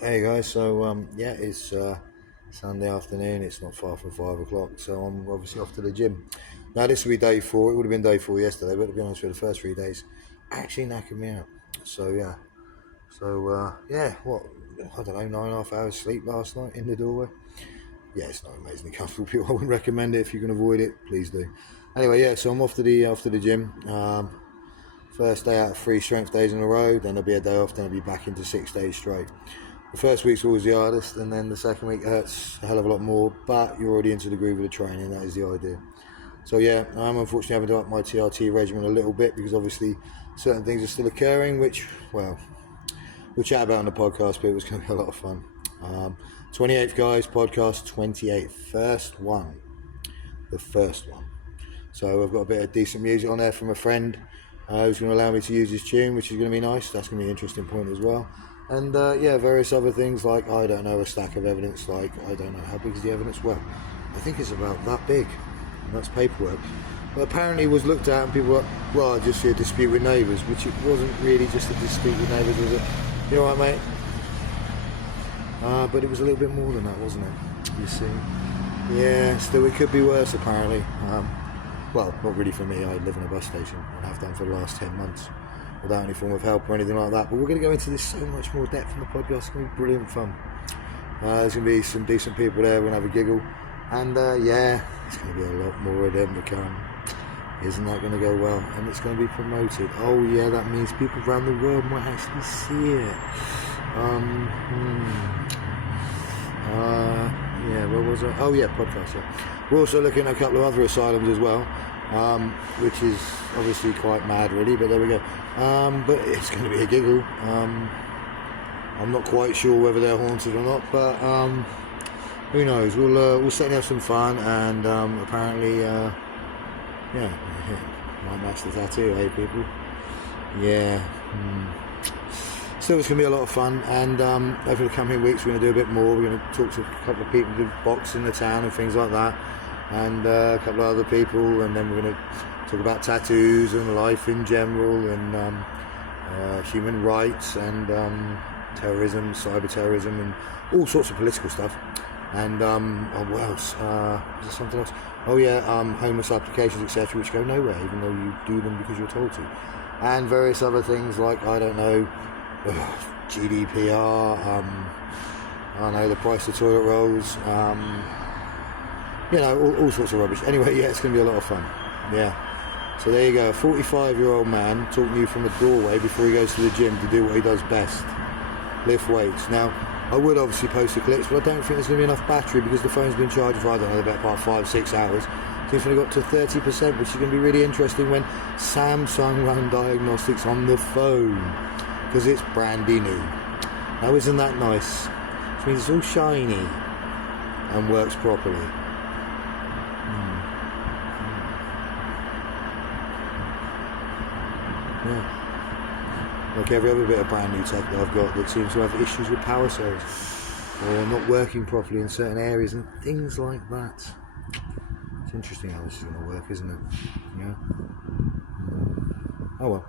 Hey guys, so yeah, it's Sunday afternoon. It's not far from 5 o'clock, so I'm obviously off to the gym. Now this will be day 4. It would have been day 4 yesterday, but to be honest with you, the first 3 days actually knackered me out. So yeah, what, I don't know, 9.5 hours sleep last night in the doorway. Yeah, it's not amazingly comfortable. People, I wouldn't recommend it. If you can avoid it, please do. Anyway, yeah, so I'm off to the gym. First day out of 3 strength days in a row. Then there'll be a day off. Then I'll be back into 6 days straight. The first week's always the hardest, and then the second week hurts a hell of a lot more, but you're already into the groove of the training. That is the idea. So yeah, I'm unfortunately having to up my TRT regimen a little bit because obviously certain things are still occurring, which, well, we'll chat about on the podcast, but it was going to be a lot of fun. 28th guys, podcast 28th, the first one. So I've got a bit of decent music on there from a friend who's going to allow me to use his tune, which is going to be nice. That's going to be an interesting point as well. And yeah, various other things like, I don't know, a stack of evidence, like, I don't know, how big is the evidence? Well, I think it's about that big, and that's paperwork. But apparently it was looked at and people were like, well, I just see a dispute with neighbours, which it wasn't really just a dispute with neighbours, was it? You alright, mate? But it was a little bit more than that, wasn't it? You see? Yeah, still it could be worse apparently. Well, not really for me. I live in a bus station and have done for the last 10 months without any form of help or anything like that. But we're going to go into this so much more depth in the podcast. It's going to be brilliant fun. There's going to be some decent people there. We're going to have a giggle. And yeah, there's going to be a lot more of them to come. Isn't that going to go well? And it's going to be promoted. Oh yeah, that means people around the world might actually see it. Yeah, what was it? Oh yeah, podcast. Yeah. We're also looking at a couple of other asylums as well, which is obviously quite mad, really. But there we go. But it's going to be a giggle. I'm not quite sure whether they're haunted or not, but who knows? We'll certainly have some fun, and apparently, yeah, might match the tattoo, hey people? Yeah. Still, it's going to be a lot of fun, and over the coming weeks we're going to do a bit more. We're going to talk to a couple of people who box in the town and things like that, and a couple of other people, and then we're going to talk about tattoos and life in general, and human rights, and terrorism, cyber terrorism, and all sorts of political stuff. And what else? Is there something else? Oh yeah, homeless applications, etc., which go nowhere, even though you do them because you're told to, and various other things like, I don't know, GDPR, I don't know, the price of toilet rolls, you know, all sorts of rubbish. Anyway, yeah, it's going to be a lot of fun. Yeah. So there you go, a 45-year-old man talking to you from a doorway before he goes to the gym to do what he does best, lift weights. Now, I would obviously post the clips, but I don't think there's going to be enough battery because the phone's been charged for, I don't know, about 5-6 hours. So it's only got to 30%, which is going to be really interesting when Samsung run diagnostics on the phone, because it's brandy new. Now isn't that nice? Which means it's all shiny and works properly. Yeah. Like every other bit of brand new tech that I've got that seems to have issues with power cells or not working properly in certain areas and things like that. It's interesting how this is going to work, isn't it? Yeah. Oh well.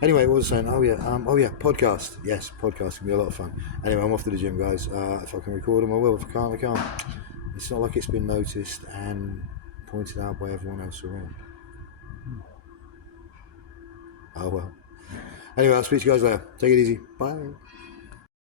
Anyway, what was I saying? Oh yeah, podcast. Yes, podcast can be a lot of fun. Anyway, I'm off to the gym, guys. If I can record them, I will. If I can't, I can't. It's not like it's been noticed and pointed out by everyone else around. Oh well. Anyway, I'll speak to you guys later. Take it easy. Bye.